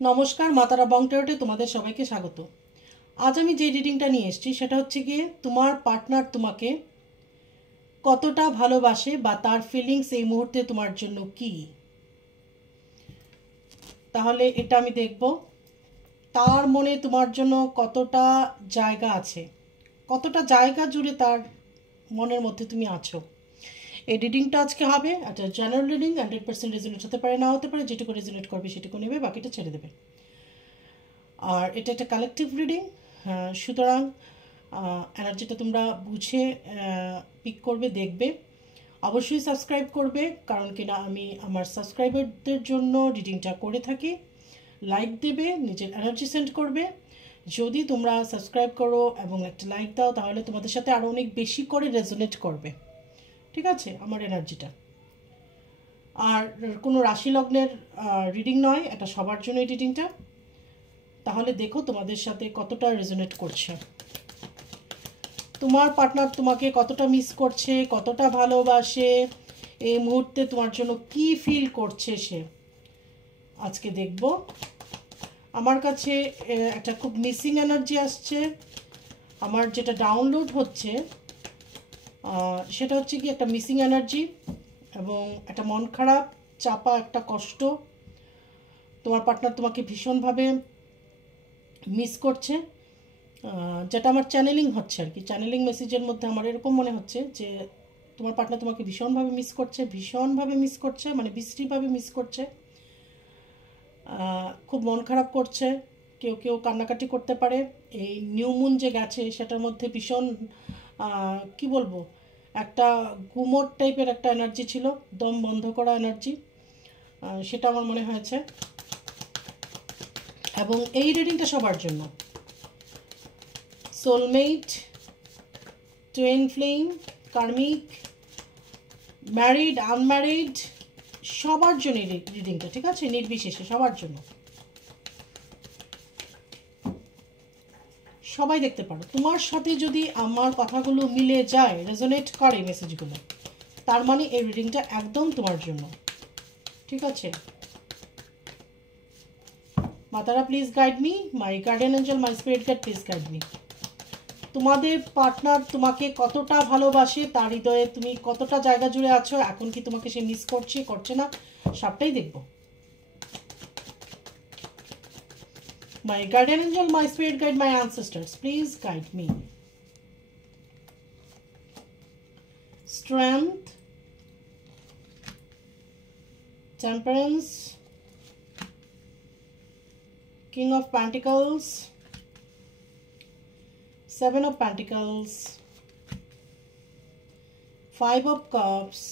নমস্কার, মাতারা বং ট্যারোটে তোমাদের সবাইকে স্বাগত। আজ আমি যে রিডিংটা নিয়ে এসেছি সেটা হচ্ছে গিয়ে তোমার পার্টনার তোমাকে কতটা ভালোবাসে বা তার ফিলিংস এই মুহূর্তে তোমার জন্য কি। তাহলে এটা আমি দেখব তার মনে তোমার জন্য কতটা জায়গা আছে, কতটা জায়গা জুড়ে তার মনের মধ্যে তুমি আছো। এই রিডিংটা আজকে হবে একটা জেনারেল রিডিং, 100% রেজোনেট হতে পারে, না হতে পারে। যেটুকু রেজোনেট করবে সেটুকু নেবে, বাকিটা ছেড়ে দেবে। আর এটা একটা কালেকটিভ রিডিং, সুতরাং এনার্জিটা তোমরা বুঝে পিক করবে, দেখবে। অবশ্যই সাবস্ক্রাইব করবে, কারণ কিনা আমি আমার সাবস্ক্রাইবারদের জন্য রিডিংটা করে থাকি। লাইক দেবে, নিজের এনার্জি সেন্ড করবে। যদি তোমরা সাবস্ক্রাইব করো এবং একটা লাইক দাও তাহলে তোমাদের সাথে আরও অনেক বেশি করে রেজোনেট করবে, ঠিক আছে, আমার এনার্জিটা। আর কোনো রাশি লগ্নের রিডিং নয়, এটা সবার জন্য এই রিডিংটা। তাহলে দেখো তোমাদের সাথে কতটা রেজোনেট করছে। তোমার পার্টনার তোমাকে কতটা মিস করছে, কতটা ভালোবাসে, এই মুহূর্তে তোমার জন্য কি ফিল করছে সে, আজকে দেখব। আমার কাছে একটা খুব মিসিং এনার্জি আসছে। আমার যেটা ডাউনলোড হচ্ছে সেটা হচ্ছে কি একটা মিসিং এনার্জি এবং একটা মন খারাপ, চাপা একটা কষ্ট। তোমার পার্টনার তোমাকে ভীষণভাবে মিস করছে, যেটা আমার চ্যানেলিং হচ্ছে আর কি। চ্যানেলিং মেসেজের মধ্যে আমার এরকম মনে হচ্ছে যে তোমার পার্টনার তোমাকে ভীষণভাবে মিস করছে, ভীষণভাবে মিস করছে, মানে বিশ্রীভাবে মিস করছে। খুব মন খারাপ করছে, কেউ কেউ কান্নাকাটি করতে পারে। এই নিউ মুন যে গেছে সেটার মধ্যে ভীষণ কি বলবো, একটা গুমোট টাইপের একটা এনার্জি ছিল, দম বন্ধ করা এনার্জি, সেটা আমার মনে হয়েছে। এবং এই রিডিংটা সবার জন্য, সোলমেট, টুইন ফ্লেম, কার্মিক, ম্যারিড, আনম্যারিড, সবার জন্য রিডিংটা, ঠিক আছে, নির্বিশেষে সবার জন্য। সবাই দেখতে পারো। তোমার সাথে যদি আমার কথাগুলো মিলে যায়, রেজোনেট করে মেসেজগুলো, তার মানে এই রিডিংটা একদম তোমার জন্য, ঠিক আছে। মাতারা please guide me, my guardian angel, my spirit guide please guide me. তোমাদের পার্টনার তোমাকে কতটা ভালোবাসে, তার হৃদয়ে তুমি কতটা জায়গা জুড়ে আছো, এখন কি তোমাকে সে মিস করছে, করছে না, সবটাই দেখব। My guardian angel, my spirit guide, my ancestors, please guide me. Strength, temperance, King of Pentacles, Seven of Pentacles, Five of Cups,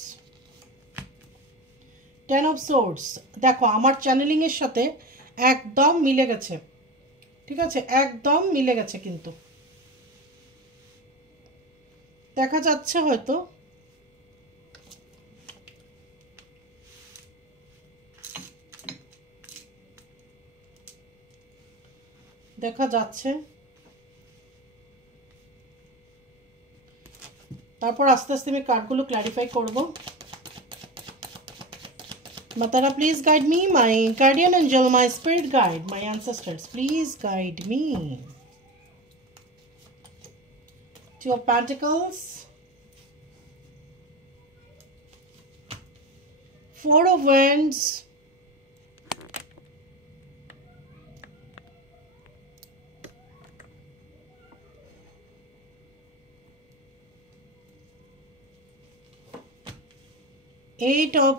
Ten of Swords। দেখো আমার চ্যানেলিং এর সাথে একদম মিলে গেছে, ঠিক আছে, একদম মিলে গেছে। কিন্তু দেখা যাচ্ছে হয়তো দেখা যাচ্ছে, তারপর আস্তে আস্তে আমি কার্ডগুলো ক্ল্যারিফাই করব। Matara, please guide me, my guardian angel, my spirit guide, my ancestors, please guide me. Two of Pentacles, Four of Wands, Eight of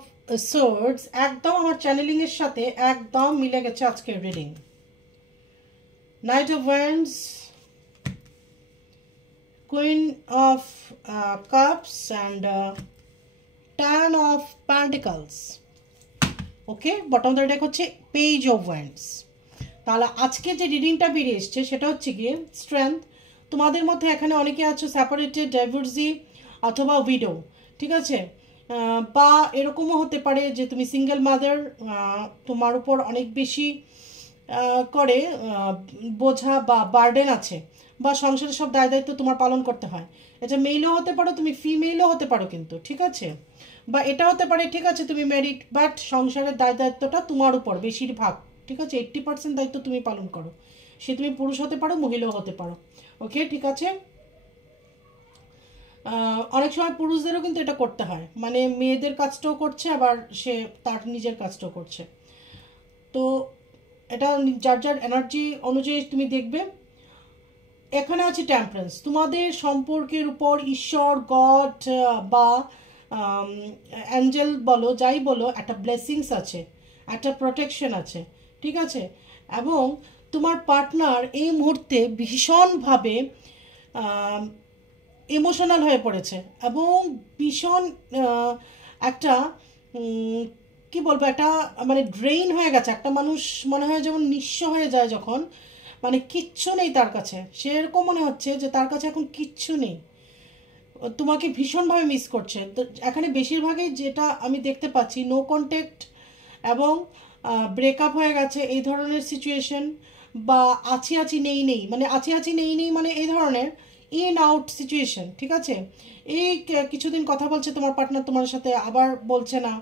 Swords। একদম আমার চ্যানেলিং এর সাথে একদম মিলে গেছে আজকের reading. Knight of Wands, Queen of Cups and Ten of Pentacles। Okay, bottom of the deck হচ্ছে page of wands. তাহলে আজকে যে রিডিংটা বেরিয়ে এসছে সেটা হচ্ছে গিয়ে স্ট্রেংথ। তোমাদের মধ্যে এখানে অনেকে আছো সেপারেটেড, ডাইভোর্সি অথবা উইডো, ঠিক আছে, বা এরকমও হতে পারে যে তুমি সিঙ্গেল মাদার, তোমার উপর অনেক বেশি করে বোঝা বা বার্ডেন আছে, বা সংসারের সব দায় দায়িত্ব তোমার পালন করতে হয়। এটা মেইলও হতে পারো, তুমি ফিমেলও হতে পারো কিন্তু, ঠিক আছে, বা এটা হতে পারে, ঠিক আছে, তুমি ম্যারিড বাট সংসারের দায় দায়িত্বটা তোমার উপর বেশিরভাগ, ঠিক আছে? 80% দায়িত্ব তুমি পালন করো। সে তুমি পুরুষ হতে পারো, মহিলাও হতে পারো। ওকে, ঠিক আছে? অনেক সময় পুরুষদেরও কিন্তু এটা করতে হয়, মানে মেয়েদের কাজটাও করছে আবার সে তার নিজের কাজটাও করছে। তো এটা যার যার এনার্জি অনুযায়ী তুমি দেখবে। এখানে আছে টেম্পারেন্স। তোমাদের সম্পর্কের উপর ঈশ্বর, গড বা অ্যাঞ্জেল বলো, যাই বলো, একটা ব্লেসিংস আছে, একটা প্রোটেকশন আছে, ঠিক আছে? এবং তোমার পার্টনার এই মুহূর্তে ভীষণভাবে ইমোশনাল হয়ে পড়েছে এবং ভীষণ একটা কি বলবো, একটা মানে ড্রেইন হয়ে গেছে। একটা মানুষ মনে হয় যেমন নিঃস্ব হয়ে যায় যখন, মানে কিচ্ছু নেই তার কাছে, সেরকম মনে হচ্ছে যে তার কাছে এখন কিচ্ছু নেই, তোমাকে ভীষণভাবে মিস করছে। তো এখানে বেশিরভাগই যেটা আমি দেখতে পাচ্ছি, নো কন্ট্যাক্ট এবং ব্রেকআপ হয়ে গেছে এই ধরনের সিচুয়েশন, বা আছি আছি নেই নেই, মানে আছি আছি নেই নেই, মানে এই ধরনের ইন আউট সিচুয়েশন, ঠিক আছে? এই কিছুদিন কথা বলছে তোমার পার্টনার তোমার সাথে, আবার বলছে না,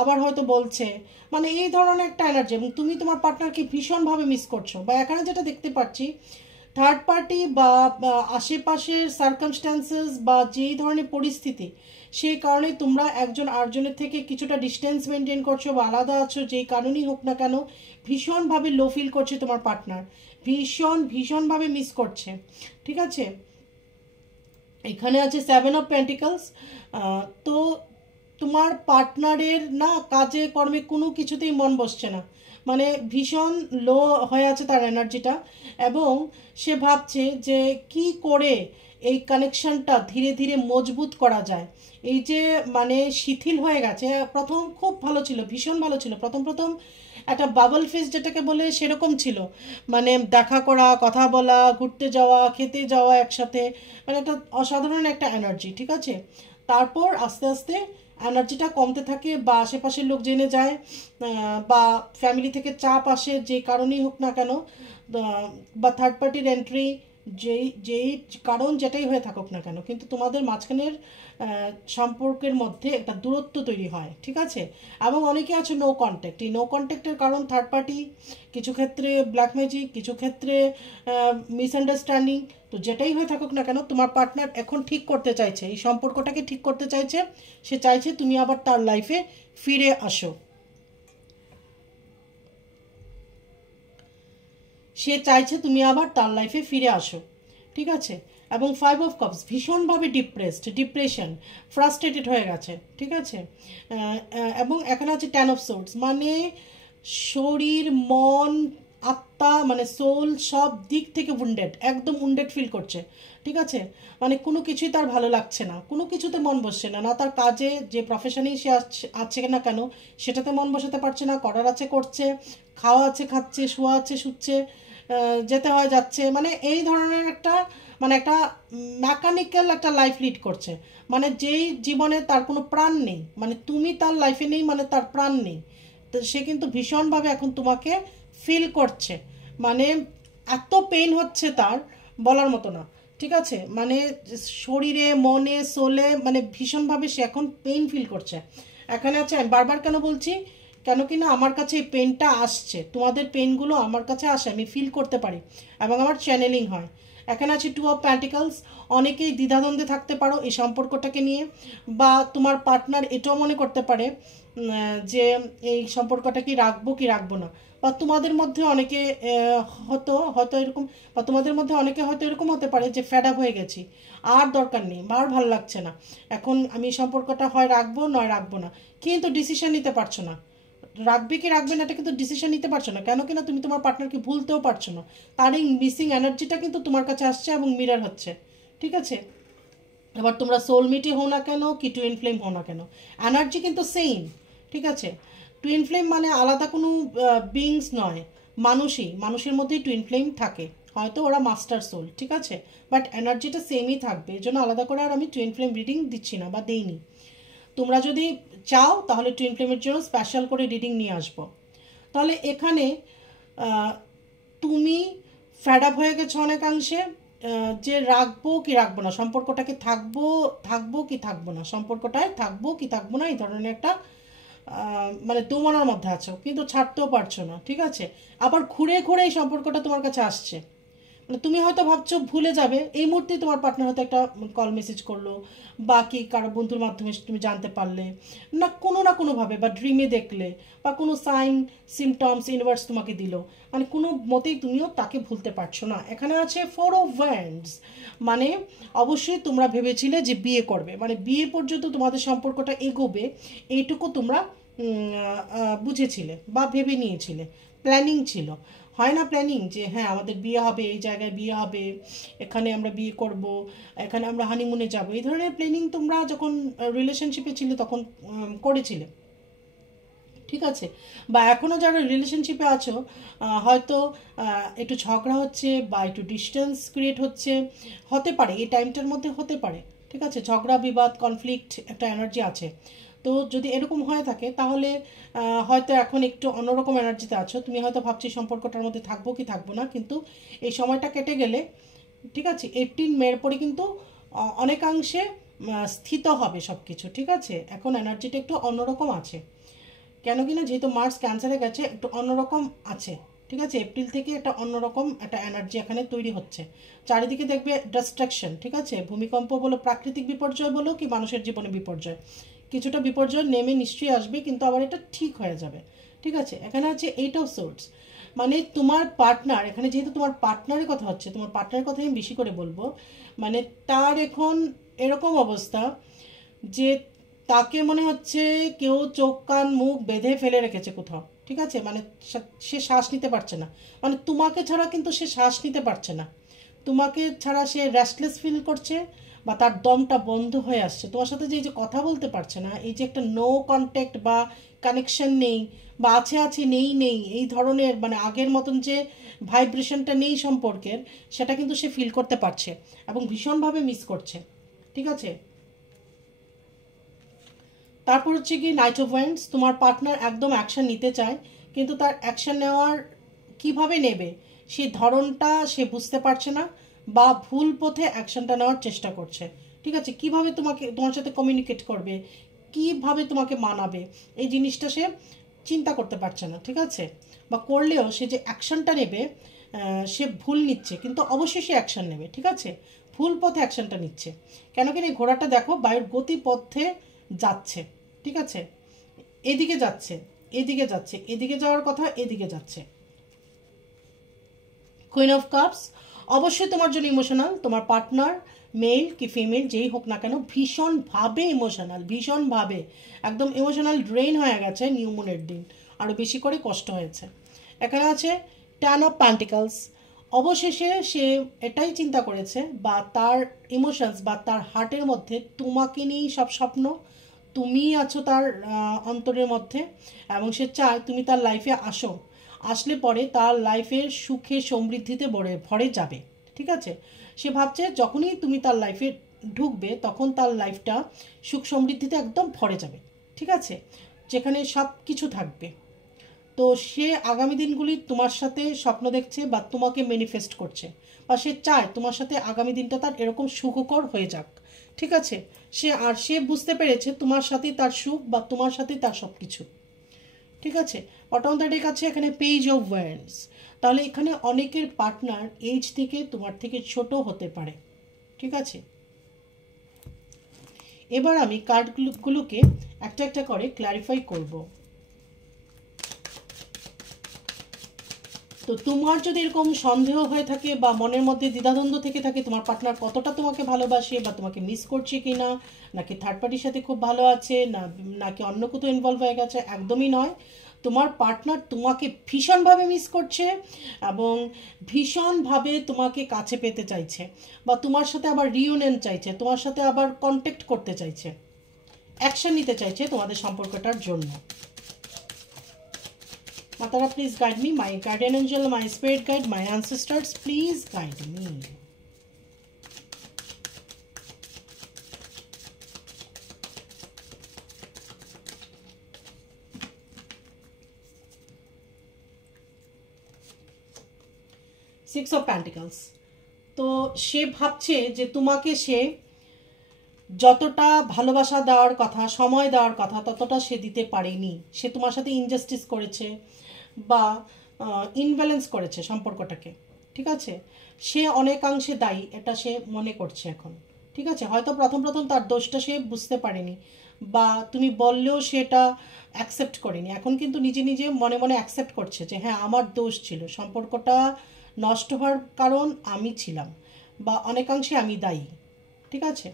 আবার হয়তো বলছে, মানে এই ধরনের একটা এনার্জি, এবং তুমি তোমার পার্টনারকে ভীষণভাবে মিস করছো। বা এখানে যেটা দেখতে পাচ্ছি, থার্ড পার্টি বা আশেপাশের সার্কামস্ট্যান্সেস বা যেই ধরনের পরিস্থিতি, সেই কারণে তোমরা একজন আরেকজনের থেকে কিছুটা ডিস্টেন্স মেনটেন করছো বা আলাদা আছো, যেই কারণেই হোক না কেন, ভীষণভাবে লো ফিল করছে তোমার পার্টনার, ভীষণভাবে মিস করছে, ঠিক আছে? এখানে আছে 7 অফ পেন্টিকলস। তো তোমার পার্টনারের না কাজে কর্মে কোনো কিছুতেই মন বসছে না, মানে ভীষণ লো হয়ে আছে তার এনার্জিটা, এবং সে ভাবছে যে কি করে এই কানেকশনটা ধীরে ধীরে মজবুত করা যায়। এই যে মানে শিথিল হয়ে গেছে, প্রথম খুব ভালো ছিল, ভীষণ ভালো ছিল, প্রথম প্রথম একটা বাবল ফেস যেটাকে বলে সেরকম ছিল, মানে দেখা করা, কথা বলা, ঘুরতে যাওয়া, খেতে যাওয়া একসাথে, মানে একটা অসাধারণ একটা এনার্জি, ঠিক আছে? তারপর আস্তে আস্তে এনার্জিটা কমতে থাকে, বা আশেপাশের লোক জেনে যায়, বা ফ্যামিলি থেকে চাপ আসে, যে কারণেই হোক না কেন, বা থার্ড পার্টির এন্ট্রি, যেই যেই কারণ যেটাই হয়ে থাকুক না কেন, কিন্তু তোমাদের মাঝখানের সম্পর্কের মধ্যে একটা দূরত্ব তৈরি হয়, ঠিক আছে? এবং অনেকে আছে নো কন্ট্যাক্ট। এই নো কন্ট্যাক্টের কারণ থার্ড পার্টি, কিছু ক্ষেত্রে ব্ল্যাক ম্যাজিক, কিছু ক্ষেত্রে মিসআন্ডারস্ট্যান্ডিং। তো যেটাই হয়ে থাকুক না কেন, তোমার পার্টনার এখন ঠিক করতে চাইছে, এই সম্পর্কটাকে ঠিক করতে চাইছে, সে চাইছে তুমি আবার তার লাইফে ফিরে আসো, সে চাইছে তুমি আবার তার লাইফে ফিরে আসো, ঠিক আছে? এবং 5 অফ কাপস, ভীষণভাবে ডিপ্রেশন, ফ্রাস্ট্রেটেড হয়ে গেছে, ঠিক আছে? এবং এখানে আছে 10 অফ সোর্ডস, মানে শরীর, মন, আত্মা, মানে সোল, সব দিক থেকে উন্ডেড, একদম উন্ডেড ফিল করছে, ঠিক আছে? মানে কোনো কিছুই তার ভালো লাগছে না, কোনো কিছুতে মন বসছে না, না তার কাজে, যে প্রফেশনেই সে আছে না কেন সেটাতে মন বসাতে পারছে না, করার আছে করছে, খাওয়া আছে খাচ্ছে, শোয়া আছে শুচ্ছে, যেতে হয় যাচ্ছে, মানে এই ধরনের একটা, মানে একটা মেকানিক্যাল একটা লাইফ লিড করছে, মানে যেই জীবনে তার কোনো প্রাণ নেই, মানে তুমি তার লাইফে নেই, মানে তার প্রাণ নেই। তো সে কিন্তু ভীষণভাবে এখন তোমাকে ফিল করছে, মানে এত পেইন হচ্ছে তার, বলার মতো না, ঠিক আছে? মানে শরীরে, মনে, সোলে, মানে ভীষণভাবে সে এখন পেইন ফিল করছে। এখানে আছে, আমি বারবার কেন বলছি, কেন কি না আমার কাছে এই পেনটা আসছে, তোমাদের পেনগুলো আমার কাছে আসে, আমি ফিল করতে পারি এবং আমার চ্যানেলিং হয়। এখানে আছে 2 অফ পেন্টিকলস। অনেকেই দ্বিধাদ্বন্দ্বে থাকতে পারো এই সম্পর্কটাকে নিয়ে, বা তোমার পার্টনার এটাও মনে করতে পারে যে এই সম্পর্কটা কি রাখবো কি রাখবো না, বা তোমাদের মধ্যে অনেকে হয়তো হয়তো এরকম, বা তোমাদের মধ্যে অনেকে হয়তো এরকম হতে পারে যে ফেড আপ হয়ে গেছি, আর দরকার নেই, আর ভালো লাগছে না, এখন আমি এই সম্পর্কটা হয় রাখবো নয় রাখবো না, কিন্তু ডিসিশন নিতে পারছো না, রাখবে কি রাখবে না এটা কিন্তু ডিসিশন নিতে পারছো না, কেন কিনা তুমি তোমার পার্টনারকে ভুলতেও পারছো না, তার এই মিসিং এনার্জিটা কিন্তু তোমার কাছে আসছে এবং মিরার হচ্ছে, ঠিক আছে? এবার তোমরা সোলমেটই হও না কেন, কি টুইন ফ্লেম হও না কেন, এনার্জি কিন্তু সেম, ঠিক আছে? টুইন ফ্লেম মানে আলাদা কোনো বিংস নয়, মানুষের মধ্যেই টুইন ফ্লেম থাকে, হয়তো ওরা মাস্টার সোল, ঠিক আছে? বাট এনার্জিটা সেমই থাকবে, এই জন্য আলাদা করে আর আমি টুইন ফ্লেম রিডিং দিচ্ছি না বা দেইনি। তোমরা যদি চাও তাহলে টুইন ফ্লেমের জন্য স্পেশাল করে রিডিং নিয়ে আসবো। তাহলে এখানে তুমি ফ্যাড আপ হয়ে গেছো অনেকাংশে, যে রাখবো কি রাখবো না, সম্পর্কটাকে থাকবো থাকবো কি থাকবো না, সম্পর্কটায় থাকবো কি থাকবো না, এই ধরনের একটা মানে দোমনার মধ্যে আছো, কিন্তু ছাড়তেও পারছো না, ঠিক আছে। আবার ঘুরে ঘুরে এই সম্পর্কটা তোমার কাছে আসছে। মানে তুমি হয়তো ভাবছো ভুলে যাবে, এই মুহূর্তে তোমার পার্টনার হয়তো একটা কল মেসেজ করলো, বা কি কারো বন্ধুর মাধ্যমে তুমি জানতে পারলে, না কোনোভাবে, বা ড্রিমে দেখলে, বা কোনো সাইন সিমটমস ইউনিভার্স তোমাকে দিল, মানে কোনো মতেই তুমিও তাকে ভুলতে পারছো না। এখানে আছে 4 of Wands, মানে অবশ্যই তোমরা ভেবেছিলে যে বিয়ে করবে, মানে বিয়ে পর্যন্ত তোমাদের সম্পর্কটা এগোবে, এইটুকু তোমরা বুঝেছিলে বা ভেবে নিয়েছিলে, প্ল্যানিং ছিল। হয় না প্ল্যানিং, যে হ্যাঁ আমাদের বিয়ে হবে, এই জায়গায় বিয়ে হবে, এখানে আমরা বিয়ে করব, এখানে আমরা হানিমুনে যাব, এই ধরনের প্ল্যানিং তোমরা যখন রিলেশনশিপে ছিলে তখন করেছিলে, ঠিক আছে। বা এখনও যারা রিলেশনশিপে আছো, হয়তো একটু ঝগড়া হচ্ছে বা একটু ডিস্টেন্স ক্রিয়েট হচ্ছে, হতে পারে এই টাইমটার মধ্যে, হতে পারে, ঠিক আছে। ঝগড়া বিবাদ কনফ্লিক্ট একটা এনার্জি আছে। তো যদি এরকম হয়ে থাকে তাহলে হয়তো এখন একটু অন্যরকম এনার্জিতে আছো, তুমি হয়তো ভাবছি সম্পর্কটার মধ্যে থাকবো কি থাকবো না, কিন্তু এই সময়টা কেটে গেলে, ঠিক আছে, 18 মের পরে কিন্তু অনেকাংশে স্থিত হবে সব কিছু, ঠিক আছে। এখন এনার্জিটা একটু অন্যরকম আছে, কেন কি না, যেহেতু মার্স ক্যান্সারে গেছে, একটু অন্যরকম আছে, ঠিক আছে। এপ্রিল থেকে একটা অন্যরকম একটা এনার্জি এখানে তৈরি হচ্ছে। চারিদিকে দেখবে ডিস্ট্রাকশন, ঠিক আছে। ভূমিকম্প বলো, প্রাকৃতিক বিপর্যয় বলো, কি মানুষের জীবনে বিপর্যয়, কিছুটা বিপর্যয় নেমে নিশ্চয়ই আসবে, কিন্তু আবার এটা ঠিক হয়ে যাবে, ঠিক আছে। এখানে আছে 8 of Swords, মানে তোমার পার্টনার, এখানে যেহেতু তোমার পার্টনারের কথা হচ্ছে, তোমার পার্টনারের কথাই আমি বেশি করে বলবো, মানে তার এখন এরকম অবস্থা যে তাকে মনে হচ্ছে কেউ চোখ কান মুখ বেঁধে ফেলে রেখেছে কোথাও, ঠিক আছে। মানে সে শ্বাস নিতে পারছে না, মানে তোমাকে ছাড়া কিন্তু সে শ্বাস নিতে পারছে না, তোমাকে ছাড়া সে রেস্টলেস ফিল করছে, বা তার দমটা বন্ধ হয়ে আসছে তোমার সাথে, যে এই যে কথা বলতে পারছে না, এই যে একটা নো কন্ট্যাক্ট বা কানেকশন নেই, বা আছে আছে নেই নেই, এই ধরনের মানে আগের মতন যে ভাইব্রেশনটা নেই সম্পর্কের, সেটা কিন্তু সে ফিল করতে পারছে এবং ভীষণভাবে মিস করছে, ঠিক আছে। তারপর হচ্ছে কি নাইট অফ ওয়ান্ডস, তোমার পার্টনার একদম অ্যাকশন নিতে চায়, কিন্তু তার অ্যাকশন নেওয়ার কিভাবে নেবে সেই ধরনটা সে বুঝতে পারছে না, বা ভুল পথে অ্যাকশনটা নেওয়ার চেষ্টা করছে, ঠিক আছে। কিভাবে তোমার সাথে কমিউনিকেট করবে, কিভাবে তোমাকে মানাবে, এই জিনিসটা সে চিন্তা করতে পারছে না, ঠিক আছে। বা করলেও সে যে অ্যাকশনটা নেবে, সে ভুল নিচ্ছে, কিন্তু অবশ্যই সে অ্যাকশন নেবে, ঠিক আছে। ভুল পথে অ্যাকশনটা নিচ্ছে, কেন কি না, এই ঘোড়াটা দেখো বায়ুর গতিপথে যাচ্ছে, ঠিক আছে। এদিকে যাচ্ছে, এদিকে যাচ্ছে, এদিকে যাওয়ার কথা, এদিকে যাচ্ছে। কুইন অফ কাপস, অবশ্যই তোমার জন্য ইমোশনাল, তোমার পার্টনার মেল কি ফিমেল যেই হোক না কেন, ভীষণভাবে ইমোশনাল, ভীষণভাবে একদম ইমোশনাল ড্রেন হয়ে গেছে নিউমুনের দিন, আরও বেশি করে কষ্ট হয়েছে। এখানে আছে 10 of Pentacles, অবশেষে সে এটাই চিন্তা করেছে, বা তার ইমোশনস বা তার হার্টের মধ্যে তোমাকে নিয়েই সব স্বপ্ন, তুমিই আছো তার অন্তরের মধ্যে, এবং সে চায় তুমি তার লাইফে আসো, আসলে পরে তার লাইফের সুখে সমৃদ্ধিতে ভরে যাবে, ঠিক আছে। সে ভাবছে যখনই তুমি তার লাইফে ঢুকবে তখন তার লাইফটা সুখ সমৃদ্ধিতে একদম ভরে যাবে, ঠিক আছে, যেখানে সব কিছু থাকবে। তো সে আগামী দিনগুলি তোমার সাথে স্বপ্ন দেখছে বা তোমাকে ম্যানিফেস্ট করছে, বা সে চায় তোমার সাথে আগামী দিনটা তার এরকম সুখকর হয়ে যাক, ঠিক আছে। সে বুঝতে পেরেছে তোমার সাথেই তার সুখ, বা তোমার সাথেই তার সব কিছু, ঠিক আছে। বটম অফ দ্য ডেক আছে এখানে পেজ অফ ওয়ান্ডস, তাহলে এখানে অনেকের পার্টনার এজ থেকে তোমার থেকে ছোট হতে পারে, ঠিক আছে। এবার আমি কার্ডগুলোকে একটা একটা করে ক্ল্যারিফাই করব। তো তোমার যদি এরকম সন্দেহ হয়ে থাকে বা মনের মধ্যে দ্বিধাদ্বন্দ্ব থেকে থাকে তোমার পার্টনার কতটা তোমাকে ভালোবাসে বা তোমাকে মিস করছে কি না, নাকি থার্ড পার্টির সাথে খুব ভালো আছে না, নাকি অন্য কোথাও ইনভলভ হয়ে গেছে, একদমই নয়। তোমার পার্টনার তোমাকে ভীষণভাবে মিস করছে এবং ভীষণভাবে তোমাকে কাছে পেতে চাইছে, বা তোমার সাথে আবার রিইউনিয়ন চাইছে, তোমার সাথে আবার কন্ট্যাক্ট করতে চাইছে, অ্যাকশন নিতে চাইছে তোমাদের সম্পর্কটার জন্য। Matara, please guide me. My guardian angel, my spirit guide, my ancestors, please guide me. Six of Pentacles. তো সে ভাবছে যে তোমাকে সে যতটা ভালোবাসা দেওয়ার কথা, সময় দেওয়ার কথা, ততটা সে দিতে পারেনি। সে তোমার সাথে ইনজাস্টিস করেছে বা ইনব্যালেন্স করেছে সম্পর্কটাকে, ঠিক আছে? সে অনেকাংশে দায়ী, এটা সে মনে করছে এখন, ঠিক আছে? হয়তো প্রথম প্রথম তার দোষটা সে বুঝতে পারেনি, বা তুমি বললেও সেটা অ্যাকসেপ্ট করেনি। এখন কিন্তু নিজে নিজে মনে মনে অ্যাকসেপ্ট করছে যে হ্যাঁ, আমার দোষ ছিল, সম্পর্কটা নষ্ট হওয়ার কারণ আমি ছিলাম, বা অনেকাংশে আমি দায়ী, ঠিক আছে?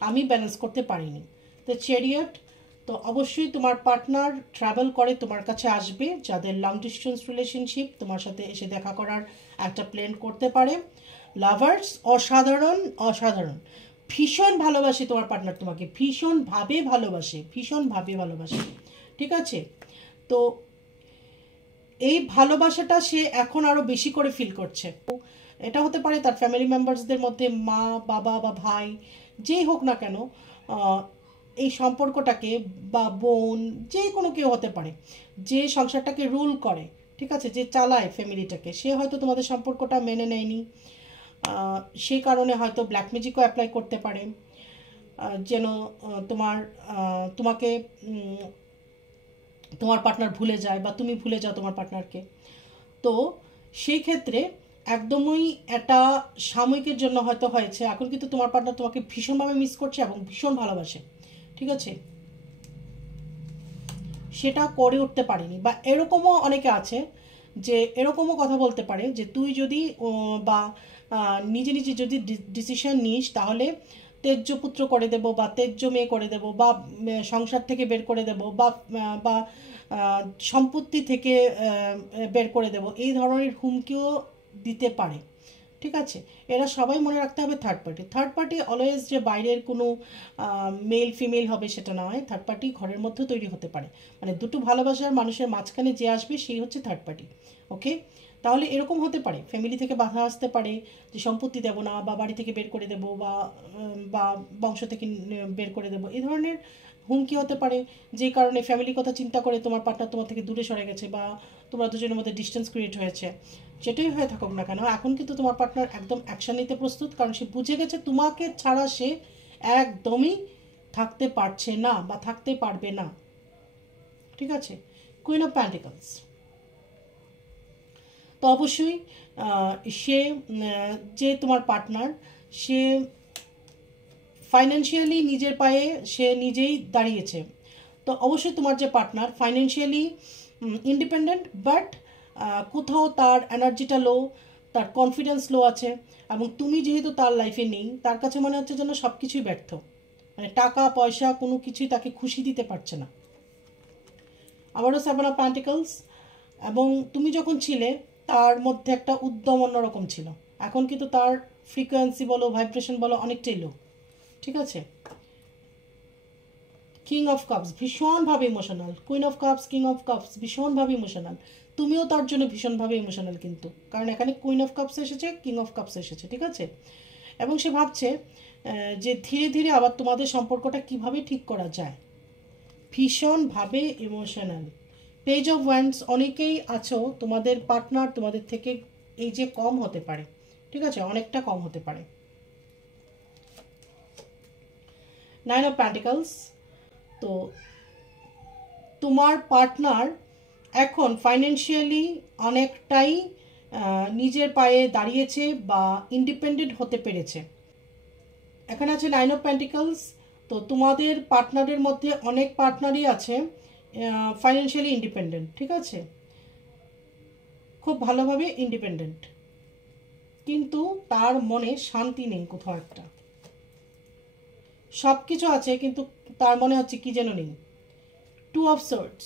আমি ব্যালেন্স করতে পারিনি। তো চ্যারিয়ট, তো অবশ্যই তোমার পার্টনার ট্রাভেল করে তোমার কাছে আসবে, যাদের লং ডিস্টেন্স রিলেশনশিপ তোমার সাথে এসে দেখা করার একটা প্ল্যান করতে পারে। লাভার্স, অসাধারণ অসাধারণ, ভীষণ ভালোবাসে তোমার পার্টনার, তোমাকে ভীষণভাবে ভালোবাসে, ভীষণভাবে ভালোবাসে, ঠিক আছে? তো এই ভালোবাসাটা সে এখন আরও বেশি করে ফিল করছে। এটা হতে পারে তার ফ্যামিলি মেম্বার্সদের মধ্যে মা, বাবা বা ভাই, যেই হোক না কেন, এই সম্পর্কটাকে, বা বোন, যে কোনো কেউ হতে পারে, যে সংসারটাকে রুল করে, ঠিক আছে, যে চালায় ফ্যামিলিটাকে, সে হয়তো তোমাদের সম্পর্কটা মেনে নেয়নি। সেই কারণে হয়তো ব্ল্যাক ম্যাজিকও অ্যাপ্লাই করতে পারে, যেন তোমাকে তোমার পার্টনার ভুলে যায়, বা তুমি ভুলে যাও তোমার পার্টনারকে। তো সেই ক্ষেত্রে একদমই এটা সাময়িকের জন্য হয়তো হয়েছে। এখন কিন্তু তোমার পার্টনার তোমাকে ভীষণভাবে মিস করছে এবং ভীষণ ভালোবাসে, ঠিক আছে? সেটা করে উঠতে পারেনি, বা এরকমও অনেকে আছে যে এরকমও কথা বলতে পারে যে তুই যদি বা নিজে নিজে যদি ডিসিশন নিস, তাহলে তেজ্য পুত্র করে দেব, বা তেজ্য মেয়ে করে দেব, বা সংসার থেকে বের করে দেব, বা সম্পত্তি থেকে বের করে দেব, এই ধরনের হুমকিও দিতে পারে, ঠিক আছে? এরা সবাই মনে রাখতে হবে third party. Third party always যে বাইরের কোনো মেল ফিমেল হবে সেটা নয়, থার্ড পার্টি ঘরের মধ্যে তৈরি হতে পারে, মানে দুটো ভালোবাসার মানুষের মাঝখানে যে আসবে সেই হচ্ছে থার্ড পার্টি, ওকে? তাহলে এরকম হতে পারে, ফ্যামিলি থেকে বাধা আসতে পারে যে সম্পত্তি দেবো না, বা বাড়ি থেকে বের করে দেবো, বা বংশ থেকে বের করে দেবো, এই ধরনের হুমকি হতে পারে, যে কারণে ফ্যামিলির কথা চিন্তা করে তোমার পার্টনার তোমার থেকে দূরে সরে গেছে, বা তোমরা দুজনের মধ্যে ডিস্টেন্স ক্রিয়েট হয়েছে। যেটাই হয়ে থাকুক না কেন, এখন কিন্তু তোমার পার্টনার একদম অ্যাকশন নিতে প্রস্তুত, কারণ সে বুঝে গেছে তোমাকে ছাড়া সে একদমই থাকতে পারছে না, বা থাকতে পারবে না, ঠিক আছে? কুইন অফ প্যান্টিকলস, তো অবশ্যই সে যে তোমার পার্টনার, সে ফাইন্যান্সিয়ালি নিজের পায়ে সে নিজেই দাঁড়িয়েছে। তো অবশ্যই তোমার যে পার্টনার ফাইন্যান্সিয়ালি ইন্ডিপেন্ডেন্ট, বাট কোথাও তার এনার্জিটা লো, তার কনফিডেন্স লো আছে, এবং তুমি যেহেতু তার লাইফে নেই, তার কাছে মনে হচ্ছে যেন সব কিছুই ব্যর্থ, মানে টাকা পয়সা কোনো কিছুই তাকে খুশি দিতে পারছে না। আবারও সেভেন অফ প্যান্টিকলস, এবং তুমি যখন ছিলে তার মধ্যে একটা উদ্যম অন্যরকম ছিল, এখন কিন্তু তার ফ্রিকোয়েন্সি বলো, ভাইব্রেশন বলো, অনেকটাই লো, ঠিক আছে? কিং অফ কাপস, ভীষণভাবে emotional. Queen of cups, king of cups, ভীষণভাবে ইমোশনাল। তুমিও তার জন্য ভীষণভাবে ইমোশনাল কিন্তু, কারণ এখানে কুইন অফ কাপস এসেছে, কিং অফ কাপস এসেছে, ঠিক আছে? এবং সে ভাবছে যে ধীরে ধীরে আবার তোমাদের সম্পর্কটা কিভাবে ঠিক করা যায়, ভীষণভাবে ইমোশনাল। পেজ অফ ওয়ান্ডস, অনেকেই আছো তোমাদের পার্টনার তোমাদের থেকে এই যে কম হতে পারে, ঠিক আছে, অনেকটা কম হতে পারে। নাইন অফ প্যান্টিকলস, তো তোমার পার্টনার এখন ফাইন্যান্সিয়ালি অনেকটাই নিজের পায়ে দাঁড়িয়েছে, বা ইন্ডিপেন্ডেন্ট হতে পেরেছে। এখানে আছে নাইন অফ প্যান্টিকলস, তো তোমাদের পার্টনারের মধ্যে অনেক পার্টনারই আছে ফাইন্যান্সিয়ালি ইন্ডিপেন্ডেন্ট, ঠিক আছে, খুব ভালোভাবে ইন্ডিপেন্ডেন্ট, কিন্তু তার মনে শান্তি নেই কোথাও একটা, সব কিছু আছে কিন্তু তার মনে হচ্ছে কি যেন নেই। Two of swords,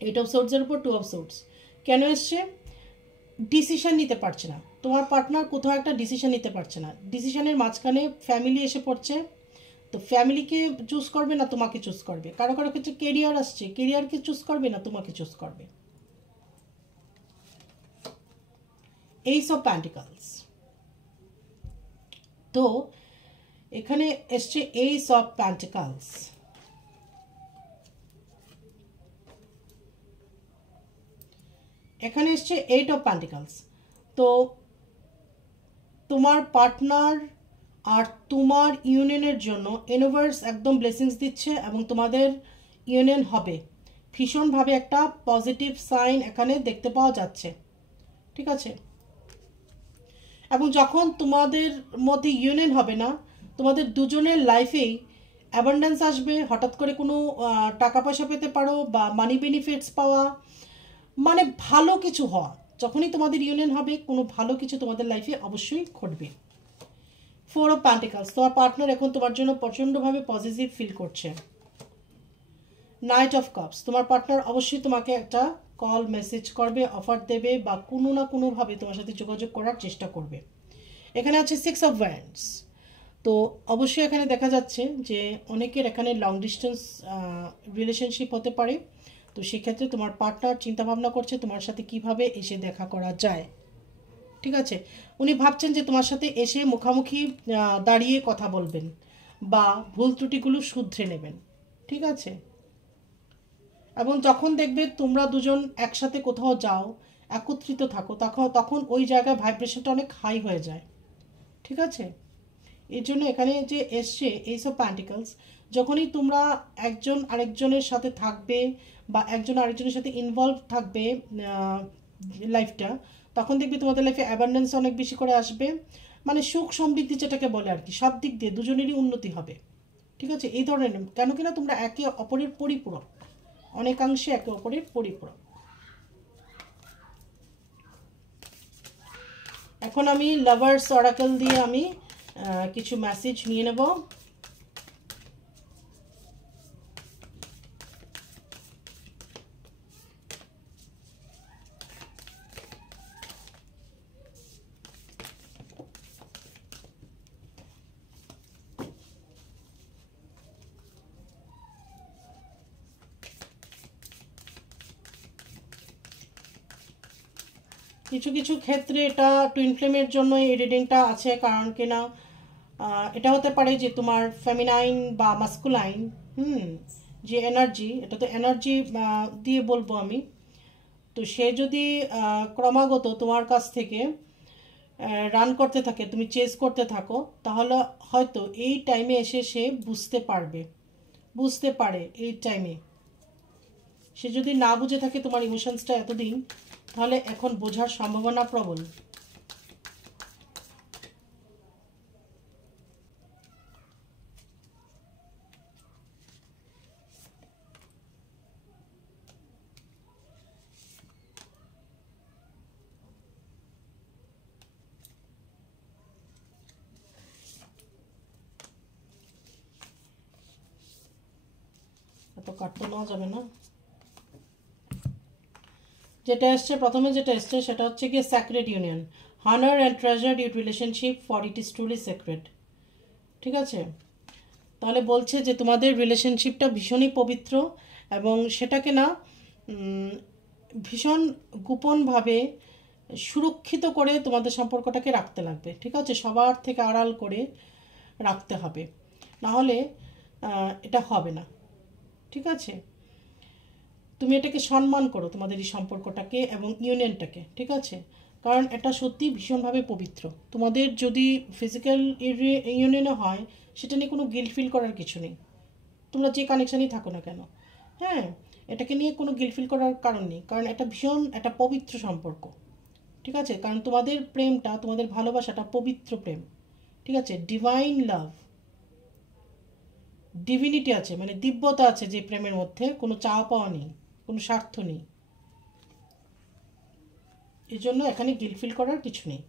eight of সোর্ডসের উপর টু অফ সোর্ডস কেন এসছে? ডিসিশন নিতে পারছে না তোমার পার্টনার, কোথাও একটা ডিসিশন নিতে পারছে না, ডিসিশনের মাঝখানে ফ্যামিলি এসে পড়ছে, তো ফ্যামিলিকে চুজ করবে না তোমাকে চুজ করবে, কারো কারো ক্ষেত্রে কেরিয়ার আসছে, কেরিয়ারকে চুজ করবে না তোমাকে চুজ করবে। এইস অফ প্যান্টিকলস, তো এখানে এসছে এইস অফ প্যান্টিকলস, এখানে এসছে এইট অফ প্যান্টিকলস, তো তোমার পার্টনার আর তোমার ইউনিয়নের জন্য ইউনিভার্স একদম ব্লেসিংস দিচ্ছে এবং তোমাদের ইউনিয়ন হবে, ভীষণভাবে একটা পজিটিভ সাইন এখানে দেখতে পাওয়া যাচ্ছে। ঠিক আছে, এবং যখন তোমাদের মধ্যে ইউনিয়ন হবে না, তোমাদের দুজনের লাইফেই অ্যাবান্ডেন্স আসবে, হঠাৎ করে কোনো টাকা পয়সা পেতে পারো বা মানি বেনিফিটস পাওয়া, মানে ভালো কিছু হওয়া। যখনই তোমাদের ইউনিয়ন হবে কোনো ভালো কিছু তোমাদের লাইফে অবশ্যই ঘটবে। 4 অফ প্যান্টিকলস, তোমার পার্টনার এখন তোমার জন্য প্রচণ্ডভাবে পজিটিভ ফিল করছে। নাইট অফ কাপস, তোমার পার্টনার অবশ্যই তোমাকে একটা কল মেসেজ করবে, অফার দেবে বা কোনো না কোনোভাবে তোমার সাথে যোগাযোগ করার চেষ্টা করবে। এখানে আছে 6 অফ ওয়ান্ডস, তো অবশ্যই এখানে দেখা যাচ্ছে যে অনেকের এখানে লং ডিস্টেন্স রিলেশনশিপ হতে পারে। তো সেক্ষেত্রে তোমার পার্টনার চিন্তাভাবনা করছে তোমার সাথে কিভাবে এসে দেখা করা যায়। ঠিক আছে, উনি ভাবছেন যে তোমার সাথে এসে মুখামুখি দাঁড়িয়ে কথা বলবেন বা ভুল ত্রুটিগুলো শুধরে নেবেন। ঠিক আছে, এবং যখন দেখবে তোমরা দুজন একসাথে কোথাও যাও, একত্রিত থাকো, তখন ওই জায়গায় ভাইব্রেশনটা অনেক হাই হয়ে যায়। ঠিক আছে, এই জন্য এখানে যে এসছে এইসব প্যান্টিকলস, যখনই তোমরা একজন আরেকজনের সাথে থাকবে বা একজন আরেকজনের সাথে ইনভলভ থাকবে লাইফটা, তখন দেখবে তোমাদের লাইফে অ্যাবান্ডেন্স অনেক বেশি করে আসবে, মানে সুখ সমৃদ্ধি যেটাকে বলে আর কি, সব দিক দিয়ে দুজনেরই উন্নতি হবে। ঠিক আছে, এই ধরনের, কেন কিনা তোমরা একে অপরের পরিপূরক, অনেকাংশে একে অপরের পরিপূরক। এখন আমি লাভার্স অরাকল দিয়ে আমি কিছু মেসেজ নিয়ে নেব। কিছু কিছু ক্ষেত্রে এটা টুইন ফ্লেমের জন্য এই রিডিংটা আছে, কারণ কিনা এটা হতে পারে যে তোমার ফেমিনাইন বা মাস্কুলাইন যে এনার্জি, এটা তো এনার্জি দিয়ে বলবো আমি, তো সে যদি ক্রমাগত তোমার কাছ থেকে রান করতে থাকে, তুমি চেস করতে থাকো, তাহলে হয়তো এই টাইমে এসে সে বুঝতে পারে এই টাইমে। সে যদি না বুঝে থাকে তোমার ইমোশনসটা এতদিন, তাহলে এখন বোঝার সম্ভাবনা প্রবল। এত কাটতে নেওয়া যাবে না। যেটা এসছে প্রথমে, যেটা এসছে সেটা হচ্ছে কি sacred union, honour and treasure your relationship for it is truly secret. ঠিক আছে, তাহলে বলছে যে তোমাদের রিলেশনশিপটা ভীষণই পবিত্র এবং সেটাকে না ভীষণ গোপনভাবে সুরক্ষিত করে তোমাদের সম্পর্কটাকে রাখতে লাগবে। ঠিক আছে, সবার থেকে আড়াল করে রাখতে হবে, নাহলে এটা হবে না। ঠিক আছে, তুমি এটাকে সম্মান করো তোমাদের এই সম্পর্কটাকে এবং ইউনিয়নটাকে। ঠিক আছে, কারণ এটা সত্যি ভীষণভাবে পবিত্র। তোমাদের যদি ফিজিক্যাল ইউনিয়নে হয়, সেটা নিয়ে কোনো গিল্ট ফিল করার কিছু নেই, তোমরা যে কানেকশানই থাকো না কেন। হ্যাঁ, এটাকে নিয়ে কোনো গিল্ট ফিল করার কারণ নেই, কারণ এটা ভীষণ একটা পবিত্র সম্পর্ক। ঠিক আছে, কারণ তোমাদের প্রেমটা, তোমাদের ভালোবাসাটা পবিত্র প্রেম। ঠিক আছে, ডিভাইন লাভ, ডিভিনিটি আছে, মানে দিব্যতা আছে যে প্রেমের মধ্যে, কোনো চাওয়া পাওয়া নেই, কোনো স্বার্থ নেই। এই জন্য এখানে গিল্ট ফিল করার কিছু নেই।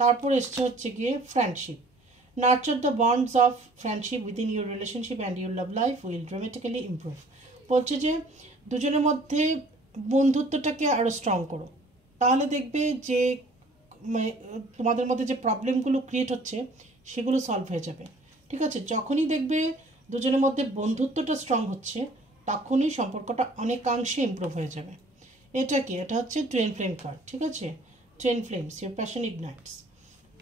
তারপর এসছে হচ্ছে গিয়ে friendship, nurture the bonds of friendship within your relationship and your love life will dramatically improve. বলছে যে দুজনের মধ্যে বন্ধুত্বটাকে আরও স্ট্রং করো, তাহলে দেখবে যে তোমাদের মধ্যে যে প্রবলেমগুলো ক্রিয়েট হচ্ছে সেগুলো সলভ হয়ে যাবে। ঠিক আছে, যখনই দেখবে দুজনের মধ্যে বন্ধুত্বটা স্ট্রং হচ্ছে, তখনই সম্পর্কটা অনেকাংশে ইমপ্রুভ হয়ে যাবে। এটা কি, এটা হচ্ছে টুইন ফ্লেম কার্ড। ঠিক আছে, টুইন ফ্লেমস, ইউর প্যাশন ইগনাইটস।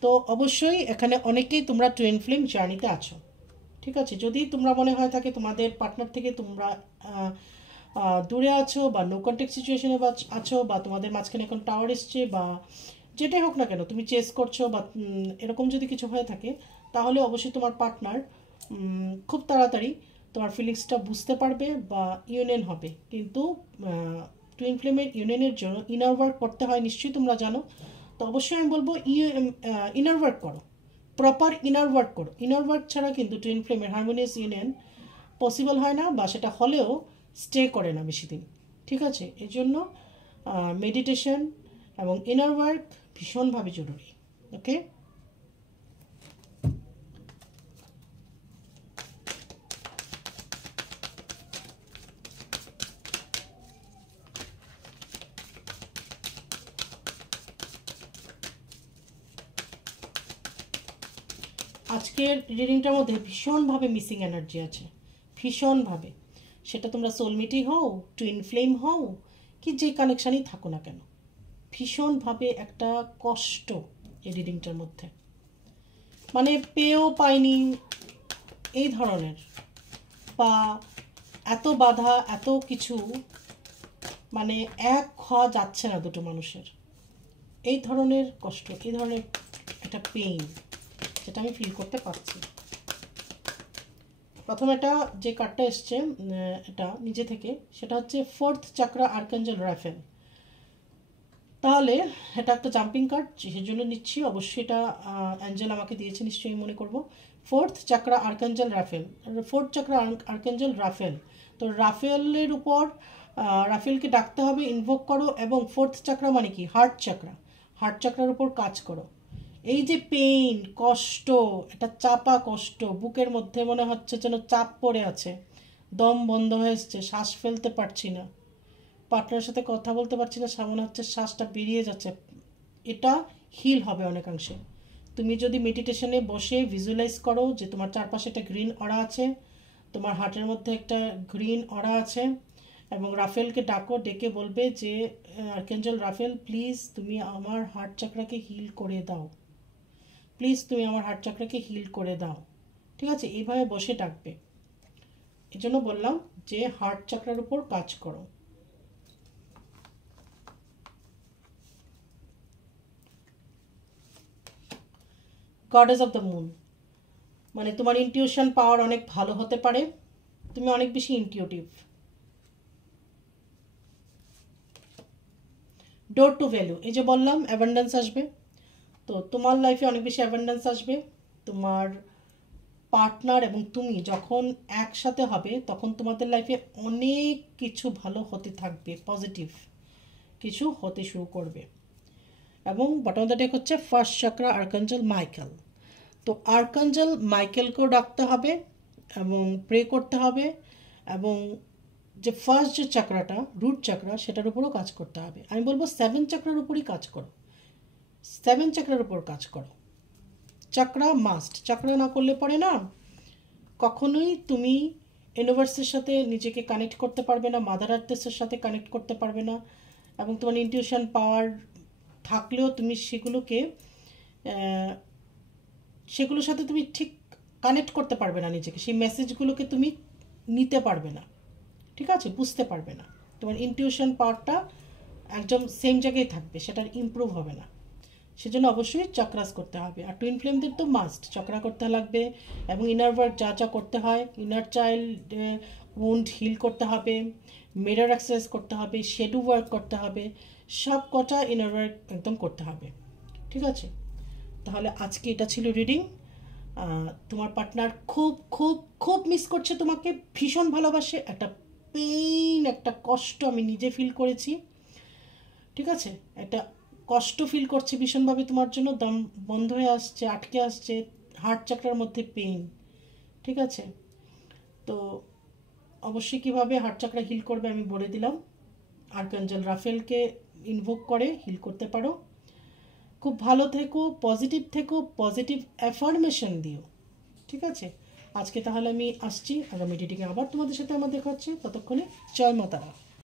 তো অবশ্যই এখানে অনেকেই তোমরা টুইন ফ্লেম জার্নিতে আছো। ঠিক আছে, যদি তোমরা মনে হয় থাকে তোমাদের পার্টনার থেকে তোমরা দূরে আছো বা নো কন্ট্যাক্ট সিচুয়েশনে আছো, বা তোমাদের মাঝখানে এখন টাওয়ার এসছে, বা যেটাই হোক না কেন তুমি চেস করছো, বা এরকম যদি কিছু হয়ে থাকে, তাহলে অবশ্যই তোমার পার্টনার খুব তাড়াতাড়ি তোমার ফিলিংসটা বুঝতে পারবে বা ইউনিয়ন হবে। কিন্তু টুইন ফ্লেমের ইউনিয়নের জন্য ইনার ওয়ার্ক করতে হয়, নিশ্চয়ই তোমরা জানো। তো অবশ্যই আমি বলবো ইনার ওয়ার্ক করো, প্রপার ইনার ওয়ার্ক করো। ইনার ওয়ার্ক ছাড়া কিন্তু টুইন ফ্লেমের হারমোনিয়াস ইউনিয়ন পসিবল হয় না, বা সেটা হলেও স্টে করে না বেশি দিন। ঠিক আছে, এই জন্য মেডিটেশন এবং ইনার ওয়ার্ক ভীষণভাবে জরুরি। ওকে, আজকের রিডিংটার মধ্যে ভীষণভাবে মিসিং এনার্জি আছে, ভীষণভাবে। সেটা তোমরা সোলমেটই হও, টুইন ফ্লেম হও, কি যে কানেকশানই থাকো না কেন, ভীষণভাবে একটা কষ্ট এই রিডিংটার মধ্যে, মানে পেয়েও পাইনি এই ধরনের, বা এত বাধা, এত কিছু, মানে এক হওয়া যাচ্ছে না দুটো মানুষের, এই ধরনের কষ্ট, এই ধরনের একটা পেইন যেটা আমি ফিল করতে পারছি। প্রথম এটা যে কার্ডটা এসছে এটা নিজে থেকে, সেটা হচ্ছে ফোর্থ চাকরা আর্কাঞ্জেল রাফেল। তাহলে এটা একটা জাম্পিং কার্ড, সেজন্য নিচ্ছি। অবশ্যই এটা অ্যাঞ্জেল আমাকে দিয়েছে, নিশ্চয়ই মনে করব। Fourth চাকরা archangel Rafael, fourth চাকরা archangel Rafael. তো রাফেলের উপর রাফেলকে ডাকতে হবে, ইনভোক করো, এবং ফোর্থ চাকরা মানে কি, হার্ট চাকরা, হার্ট চাকরার উপর কাজ করো। এই যে পেইন, কষ্ট, এটা চাপা কষ্ট, বুকের মধ্যে মনে হচ্ছে যেন চাপ পড়ে আছে, দম বন্ধ হয়ে এসছে, শ্বাস ফেলতে পারছি না, পার্টনারের সাথে কথা বলতে পারছি না, মনে হচ্ছে শ্বাসটা বেরিয়ে যাচ্ছে, এটা হিল হবে অনেকাংশে। তুমি যদি মেডিটেশনে বসে ভিজুয়ালাইজ করো যে তোমার চারপাশে একটা গ্রিন অরা আছে, তোমার হার্টের মধ্যে একটা গ্রিন অরা আছে, এবং রাফেলকে ডাকো, ডেকে বলবে যে আর্কাঞ্জেল রাফেল, প্লিজ তুমি আমার হার্ট চাকরাকে হিল করে দাও, প্লিজ তুমি আমার হার্ট চাকরাকে হিল করে দাও। ঠিক আছে, এইভাবে বসে ডাকবে। এই জন্য বললাম যে হার্ট চাকরার উপর কাজ করো। গডেস অফ দ্য মুন, মানে তোমার ইনটিউশন পাওয়ার অনেক ভালো হতে পারে, তুমি অনেক বেশি ইনটিউটিভ। ডোর টু ভ্যালু, এই যে বললাম অ্যাবান্ডেন্স আসবে, তো তোমার লাইফে অনেক বেশি অ্যাবান্ডেন্স আসবে। তোমার পার্টনার এবং তুমি যখন একসাথে হবে, তখন তোমাদের লাইফে অনেক কিছু ভালো হতে থাকবে, পজিটিভ কিছু হতে শুরু করবে। এবং বটম অফ দ্য ডেক হচ্ছে ফার্স্ট চক্র আর্কাঞ্জেল মাইকেল। তো আর্কাঞ্জেল মাইকেলকেও ডাকতে হবে এবং প্রে করতে হবে, এবং যে ফার্স্ট যে চাকরাটা, রুট চাকরা, সেটার উপরও কাজ করতে হবে। আমি বলবো 7 চাকরার উপরই কাজ করো, 7 চাকরার উপর কাজ করো। চাকরা মাস্ট, চাকরা না করলে পরে না কখনোই তুমি ইউনিভার্সের সাথে নিজেকে কানেক্ট করতে পারবে না, মাদার আর্থের সাথে কানেক্ট করতে পারবে না, এবং তোমার ইনটিউশন পাওয়ার থাকলেও তুমি সেগুলোর সাথে তুমি ঠিক কানেক্ট করতে পারবে না নিজেকে, সেই মেসেজগুলোকে তুমি নিতে পারবে না, ঠিক আছে, বুঝতে পারবে না। তোমার ইনটিউশন পাওয়ারটা একদম সেম জায়গায় থাকবে, সেটার ইমপ্রুভ হবে না। সেজন্য অবশ্যই চক্রাস করতে হবে। আর টুইন ফ্লেমদের তো মাস্ট চক্রা করতে লাগবে, এবং ইনার ওয়ার্ক যা যা করতে হয়, ইনার চাইল্ড উন্ড হিল করতে হবে, মিরর এক্সারসাইজ করতে হবে, শেডো ওয়ার্ক করতে হবে, সব কটা ইনার ওয়ার্ক একদম করতে হবে। ঠিক আছে, তাহলে আজকে এটা ছিল রিডিং। তোমার পার্টনার খুব খুব খুব মিস করছে তোমাকে, ভীষণ ভালোবাসে, একটা পেইন, একটা কষ্ট আমি নিজে ফিল করেছি। ঠিক আছে, একটা কষ্ট ফিল করছে ভীষণভাবে তোমার জন্য, দম বন্ধ হয়ে আসছে, আটকে আসছে, হার্ট চাকরার মধ্যে পেইন। ঠিক আছে, তো অবশ্যই কীভাবে হার্ট চাকরা হিল করবে আমি বলে দিলাম। আর্কাঞ্জেল রাফেলকে ইনভোক করে হিল করতে পারো। খুব ভালো থেকো, পজিটিভ থেকো, পজিটিভ অ্যাফার্মেশন দিও। ঠিক আছে, আজকে তাহলে আমি আসছি, আগামী রিডিংয়ে আবার তোমাদের সাথে আমার দেখা হচ্ছে। ততক্ষণে জয় মাতারা।